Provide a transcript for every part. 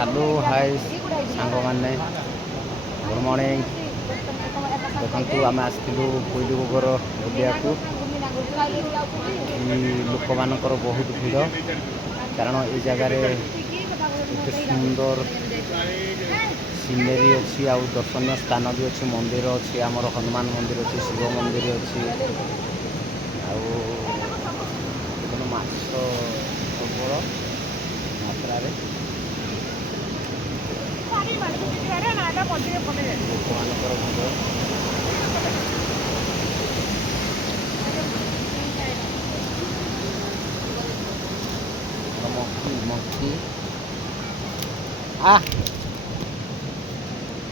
hello hi सांग मैंने good morning देखु आम आसलु कोईली गोबर बुलिया लोक मान बहुत भिड़ कारण ये जगार एत सुंदर सीनेरी अच्छी आउ दर्शनीय स्थान भी अच्छी मंदिर अच्छी आमर हनुमान मंदिर अच्छी शिव मंदिर अच्छी माछ प्रबल मात्रा ଲୋକମାନଙ୍କର ଭିଡ଼ ମଙ୍କି ମଙ୍କି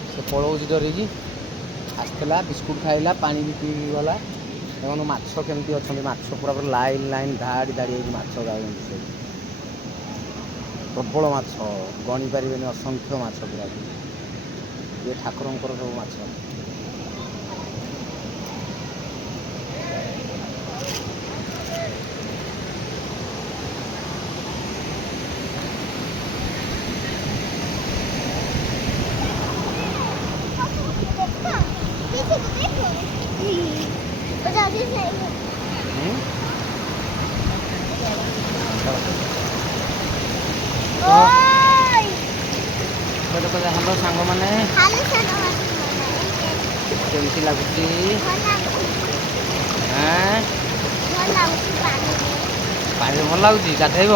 ସେ ପଳଉଛି ଡରିକି ଆସିଥିଲା ବିସ୍କୁଟ୍ ଖାଇଲା ପାଣି ବି ପିଇକି ଗଲା ଦେଖନ୍ତୁ ମାଛ କେମିତି ଅଛନ୍ତି ମାଛ ପୁରା ପୁରା ଲାଇନ୍ ଲାଇନ୍ ଧାଡ଼ି ଧାଡ଼ି ହେଇକି ମାଛ ଯାଉଛନ୍ତି ସେ ପ୍ରବଳ ମାଛ ଗଣି ପାରିବେନି ଅସଂଖ୍ୟ ମାଛ ପୁରା ଇଏ ଠାକୁରଙ୍କର ସବୁ ମାଛ हेलो सांग मैंने केमती लगुच पानी भल लगुच गाधेब